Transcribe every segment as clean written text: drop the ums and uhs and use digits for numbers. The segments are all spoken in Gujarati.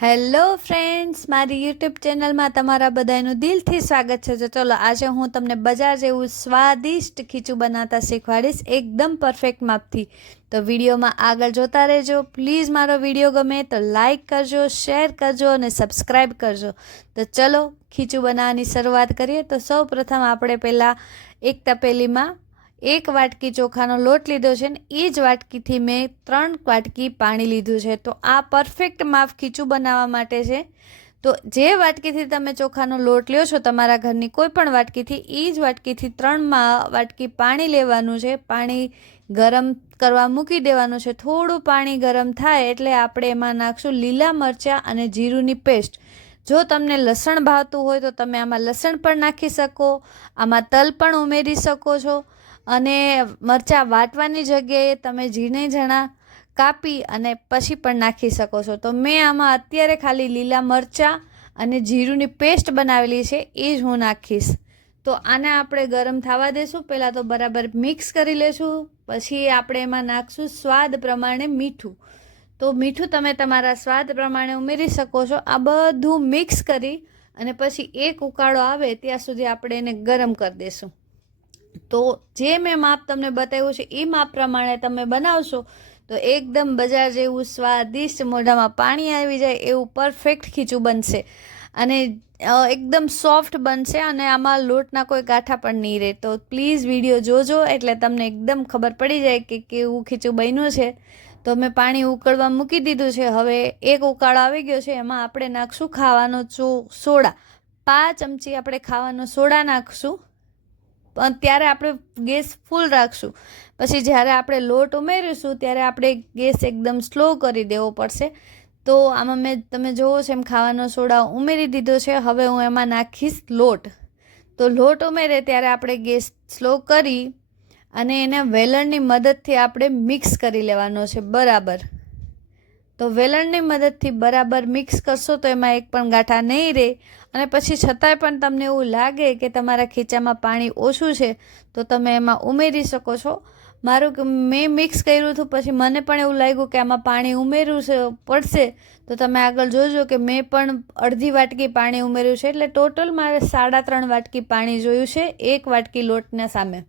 હેલો ફ્રેન્ડ્સ, મારી યુટ્યુબ ચેનલમાં તમારા બધાનું દિલથી સ્વાગત છે. તો ચલો, આજે હું તમને બજાર જેવું સ્વાદિષ્ટ ખીચું બનાવતા શીખવાડીશ, એકદમ પરફેક્ટ માપથી. તો વિડીયોમાં આગળ જોતા રહેજો. પ્લીઝ મારો વિડીયો ગમે તો લાઈક કરજો, શેર કરજો અને સબસ્ક્રાઈબ કરજો. તો ચલો ખીચું બનાવવાની શરૂઆત કરીએ. તો સૌ પ્રથમ આપણે પહેલાં એક તપેલીમાં 1 વાટકી ચોખાનો લોટ લીધો છે ને એ જ વાટકીથી મેં 3 વાટકી પાણી લીધું છે. તો આ પરફેક્ટ માપ ખીચું બનાવવા માટે છે. તો જે વાટકીથી તમે ચોખાનો લોટ લ્યો છો તમારા ઘરની કોઈ પણ વાટકીથી, એ જ વાટકીથી 3 વાટકી પાણી લેવાનું છે. પાણી ગરમ કરવા મૂકી દેવાનું છે. થોડું પાણી ગરમ થાય એટલે આપણે એમાં નાખશું લીલા મરચાં અને જીરુંની પેસ્ટ. જો તમને લસણ ભાવતું હોય તો તમે આમાં લસણ પણ નાખી શકો, આમાં તલ પણ ઉમેરી શકો છો. અને મરચાં વાટવાની જગ્યાએ તમે ઝીણે ઝીણા કાપી અને પછી પણ નાખી શકો છો. તો મેં આમાં અત્યારે ખાલી લીલા મરચાં અને જીરુંની પેસ્ટ બનાવેલી છે એ જ હું નાખીશ. તો આને આપણે ગરમ થવા દઈશું. પહેલાં તો બરાબર મિક્સ કરી લેશું. પછી આપણે એમાં નાખશું સ્વાદ પ્રમાણે મીઠું. તો મીઠું તમે તમારા સ્વાદ પ્રમાણે ઉમેરી શકો છો. આ બધું મિક્સ કરી અને પછી એક ઉકાળો આવે ત્યાં સુધી આપણે એને ગરમ કરી દઈશું. તો જે મેં માપ તમને બતાવ્યું છે એ માપ પ્રમાણે તમે બનાવશો તો એકદમ બજાર જેવું સ્વાદિષ્ટ, મોઢામાં પાણી આવી જાય એવું પરફેક્ટ ખીચું બનશે. અને એકદમ સોફ્ટ બનશે અને આમાં લોટના કોઈ ગાંઠા પણ નહીં રહે. તો પ્લીઝ વિડીયો જોજો એટલે તમને એકદમ ખબર પડી જાય કે કેવું ખીચું બન્યું છે. તો મેં પાણી ઉકળવા મૂકી દીધું છે. હવે એક ઉકાળો આવી ગયો છે. એમાં આપણે નાખશું ખાવાનો સોડા. 5 ચમચી આપણે ખાવાનો સોડા નાખશું. ત્યારે આપણે ગેસ ફૂલ રાખશું. પછી જ્યારે આપણે લોટ ઉમેરીશું ત્યારે આપણે ગેસ એકદમ સ્લો કરી દેવો પડશે. તો આમાં તમે જોવો છો એમ ખાવાનો સોડા ઉમેરી દીધો છે. હવે હું એમાં નાખીશ લોટ. તો લોટ ઉમેરે ત્યારે આપણે ગેસ સ્લો કરી અને એને વેલણની મદદથી આપણે મિક્સ કરી લેવાનો છે બરાબર. તો વેલણની મદદથી બરાબર મિક્સ કરશો તો એમાં એક પણ ગાંઠા નહીં રહે. અને પછી છતાંય પણ તમને એવું લાગે કે તમારા ખીચામાં પાણી ઓછું છે તો તમે એમાં ઉમેરી શકો છો. મેં મિક્સ કર્યું હતું, પછી મને પણ એવું લાગ્યું કે આમાં પાણી ઉમેરવું પડશે. તો તમે આગળ જોજો કે મેં પણ અડધી વાટકી પાણી ઉમેર્યું છે. એટલે ટોટલ મારે 3.5 વાટકી પાણી જોયું છે 1 વાટકી લોટના સામે.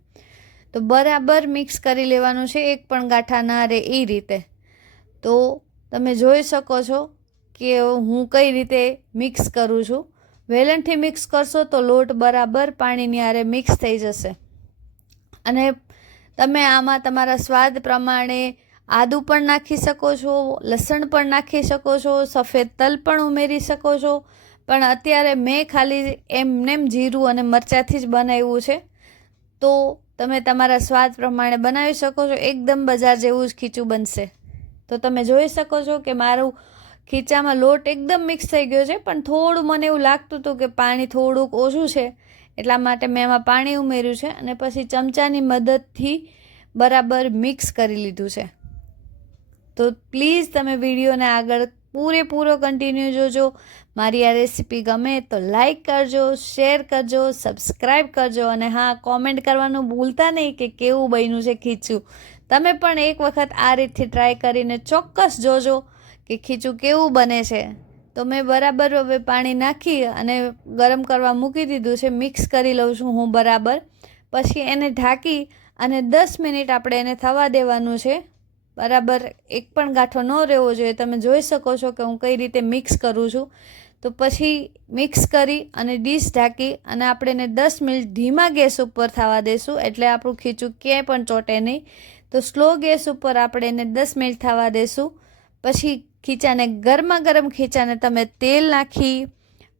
તો બરાબર મિક્સ કરી લેવાનું છે, એક પણ ગાંઠા ના રહે એ રીતે. તો તમે જોઈ શકો છો કે હું કઈ રીતે મિક્સ કરું છું. વેલણથી મિક્સ કરશો તો લોટ બરાબર પાણીની હારે મિક્સ થઈ જશે. અને તમે આમાં તમારા સ્વાદ પ્રમાણે આદું પણ નાખી શકો છો, લસણ પણ નાખી શકો છો, સફેદ તલ પણ ઉમેરી શકો છો. પણ અત્યારે મેં ખાલી એમનેમ જીરું અને મરચાંથી જ બનાવ્યું છે. તો તમે તમારા સ્વાદ પ્રમાણે બનાવી શકો છો. એકદમ બજાર જેવું જ ખીચું બનશે. તો તમે જોઈ શકો છો કે મારું ખીચામાં લોટ એકદમ મિક્સ થઈ ગયો છે. પણ થોડું મને એવું લાગતું હતું કે પાણી થોડુંક ઓછું છે, એટલા માટે મેં એમાં પાણી ઉમેર્યું છે. અને પછી ચમચાની મદદથી બરાબર મિક્સ કરી લીધું છે. તો પ્લીઝ તમે વિડીયોને આગળ પૂરેપૂરો કન્ટિન્યુ જોજો. મારી આ રેસીપી ગમે તો લાઈક કરજો, શેર કરજો, સબસ્ક્રાઈબ કરજો. અને હા, કોમેન્ટ કરવાનું ભૂલતા નહીં કે કેવું બન્યું છે ખીચું. તમે પણ એક વખત આ રીતથી ટ્રાય કરીને ચોક્કસ જોજો કે ખીચું કેવું બને છે. તો મેં બરાબર હવે પાણી નાખી અને ગરમ કરવા મૂકી દીધું છે. મિક્સ કરી લઉં છું હું બરાબર. પછી એને ઢાંકી અને 10 મિનિટ આપણે એને થવા દેવાનું છે. બરાબર એક પણ ગાંઠો ન રહેવો જોઈએ. તમે જોઈ શકો છો કે હું કઈ રીતે મિક્સ કરું છું. તો પછી મિક્સ કરી અને ડીશ ઢાંકી અને આપણે એને 10 મિનિટ ધીમા ગેસ ઉપર થવા દઈશું. એટલે આપણું ખીચું ક્યાંય પણ ચોટે નહીં. તો સ્લો ગેસ ઉપર આપણે એને 10 મિનિટ થવા દઈશું. પછી ખીચાને ગરમ ખીચાને તમે તેલ નાખી,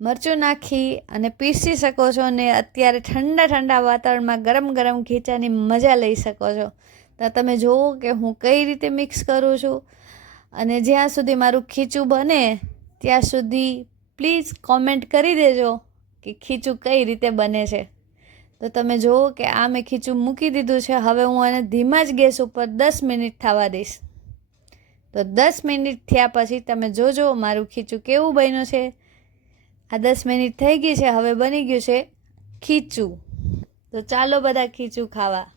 મરચું નાખી અને પીસી શકો છો. અને અત્યારે ઠંડા વાતાવરણમાં ગરમ ખીચાની મજા લઈ શકો છો. તો તમે જુઓ કે હું કઈ રીતે મિક્સ કરું છું. અને જ્યાં સુધી મારું ખીચું બને ત્યાં સુધી પ્લીઝ કોમેન્ટ કરી દેજો કે ખીચું કઈ રીતે બને છે. તો તમે જુઓ કે આ મેં ખીચું મૂકી દીધું છે. હવે હું એને ધીમા જ ગેસ ઉપર 10 મિનિટ થવા દઈશ. તો 10 મિનિટ થયા પછી તમે જોજો મારું ખીચું કેવું બન્યું છે. આ 10 મિનિટ થઈ ગઈ છે. હવે બની ગયું છે ખીચું. તો ચાલો બધા ખીચું ખાવા.